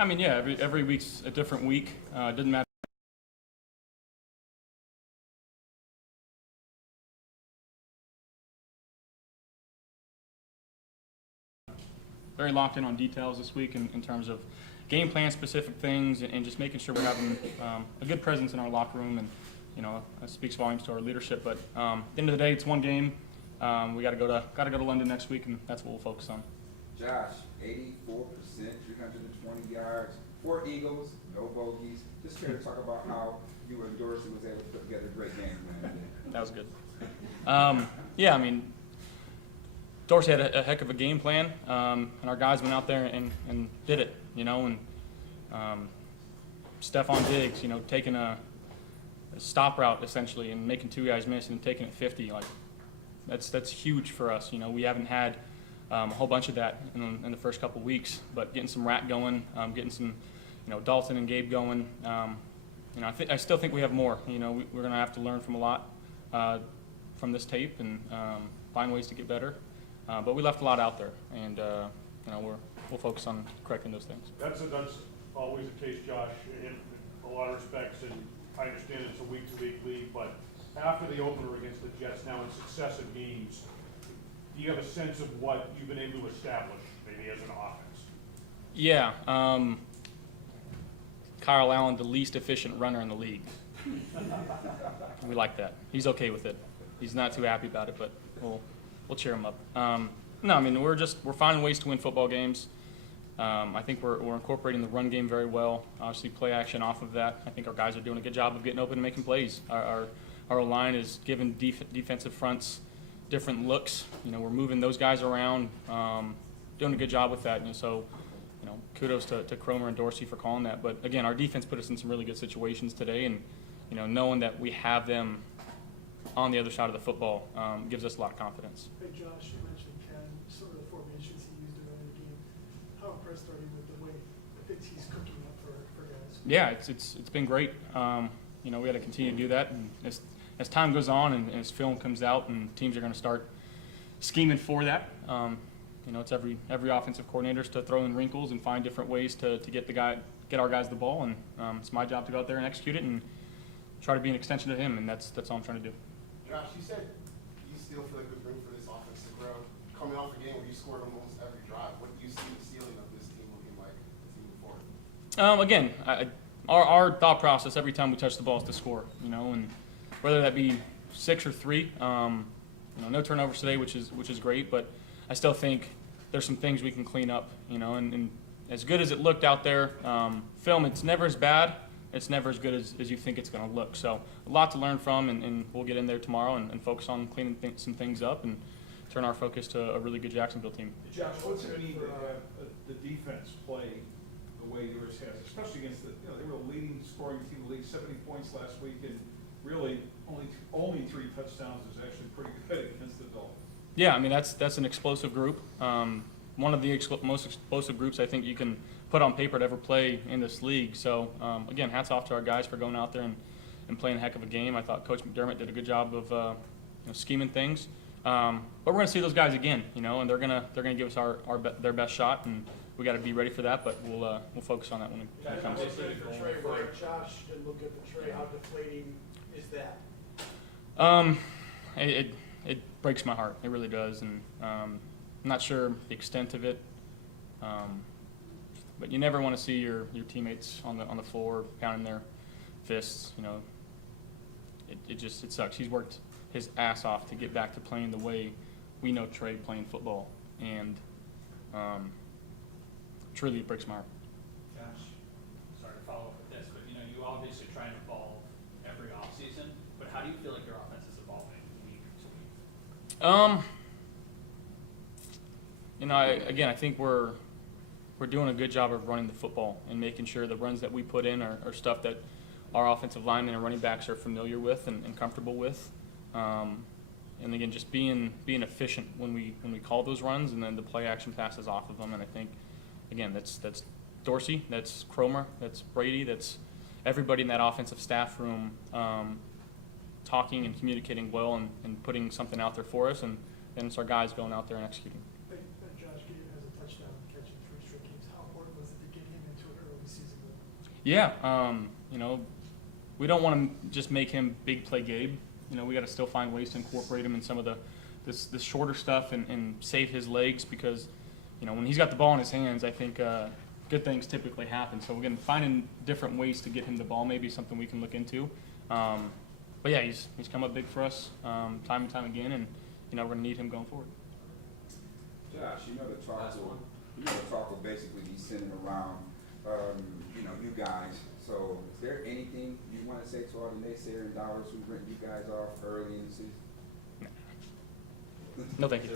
I mean, yeah, every week's a different week. It doesn't matter. Very locked in on details this week in terms of game plan specific things and just making sure we're having a good presence in our locker room, and it speaks volumes to our leadership. But at the end of the day, it's one game. We got to go to London next week, and that's what we'll focus on. Josh, 84%, 320 yards, 4 eagles, no bogeys. Just here to talk about how you and Dorsey was able to put together a great game plan today. That was good. Yeah, I mean, Dorsey had a heck of a game plan, and our guys went out there and did it, and Stephon Diggs, taking a stop route essentially and making 2 guys miss and taking it 50, like that's huge for us. We haven't had a whole bunch of that in the first couple weeks, but getting some rat going, getting some, Dalton and Gabe going. I still think we have more. We're going to have to learn from a lot from this tape and find ways to get better. But we left a lot out there, and we'll focus on correcting those things. That's always the case, Josh, in a lot of respects, and I understand it's a week-to-week league, but after the opener against the Jets now in successive games, do you have a sense of what you've been able to establish, maybe as an offense? Yeah. Kyle Allen, the least efficient runner in the league. We like that. He's okay with it. He's not too happy about it, but we'll cheer him up. No, I mean, we're finding ways to win football games. I think we're incorporating the run game very well. Obviously, play action off of that. I think our guys are doing a good job of getting open and making plays. Our line is giving defensive fronts different looks. We're moving those guys around, doing a good job with that. So, kudos to Cromer and Dorsey for calling that. But again, our defense put us in some really good situations today, and knowing that we have them on the other side of the football gives us a lot of confidence. Hey Josh, you mentioned Ken, some of the formations he used during the game. How impressed are you with the way the fits he's cooking up for guys? Yeah, it's been great. We got to continue to do that, and as time goes on and as film comes out and teams are going to start scheming for that, it's every offensive coordinator's to throw in wrinkles and find different ways to get our guys the ball, and it's my job to go out there and execute it and try to be an extension of him, and that's all I'm trying to do. Josh, you said you still feel like there's room for this offense to grow. Coming off a game where you scored almost every drive, what do you see the ceiling of this team looking like as you move forward? Again, our thought process every time we touch the ball is to score, and whether that be 6 or 3, no turnovers today, which is great, but I still think there's some things we can clean up, and as good as it looked out there, film, it's never as bad. It's never as good as you think it's going to look. So a lot to learn from, and we'll get in there tomorrow and focus on cleaning some things up and turn our focus to a really good Jacksonville team. Josh, what's it mean to have the defense play the way yours has, especially against they were a leading scoring team in the league, 70 points last week, and really only 3 touchdowns is actually pretty good against the Dolphins. Yeah, I mean that's an explosive group. One of the most explosive groups I think you can put on paper to ever play in this league. So again, hats off to our guys for going out there and playing a heck of a game. I thought Coach McDermott did a good job of scheming things. But we're going to see those guys again, and they're gonna give us their best shot, and we got to be ready for that. But we'll focus on that when it comes. Josh didn't look good for Trey. How deflating is that? It breaks my heart. It really does, and I'm not sure the extent of it. But you never want to see your teammates on the floor pounding their fists. It sucks. He's worked his ass off to get back to playing the way we know Trey playing football, and truly it breaks my heart. Josh, sorry to follow up with this, but you obviously try and evolve every offseason, but how do you feel like your offense is evolving week to week? I think we're doing a good job of running the football and making sure the runs that we put in are stuff that our offensive linemen and running backs are familiar with and comfortable with. And again, just being efficient when we call those runs, and then the play action passes off of them. And I think, again, that's Dorsey, that's Cromer, that's Brady, that's everybody in that offensive staff room talking and communicating well and putting something out there for us. And then it's our guys going out there and executing. Josh Gabe has a touchdown catch in 3 straight games. How important was it to get him into it early Yeah, you know, we don't want to just make him big play Gabe. You know, we got to still find ways to incorporate him in some of this shorter stuff and save his legs because, you know, when he's got the ball in his hands, I think good things typically happen. So we're going to finding different ways to get him the ball, maybe something we can look into. But yeah, he's come up big for us time and time again, and you know we're going to need him going forward. Josh, you know the talk will basically be centered around, you know, you guys. So is there anything you want to say to all the naysayers and dollars who've written you guys off early in the season? No, thank you.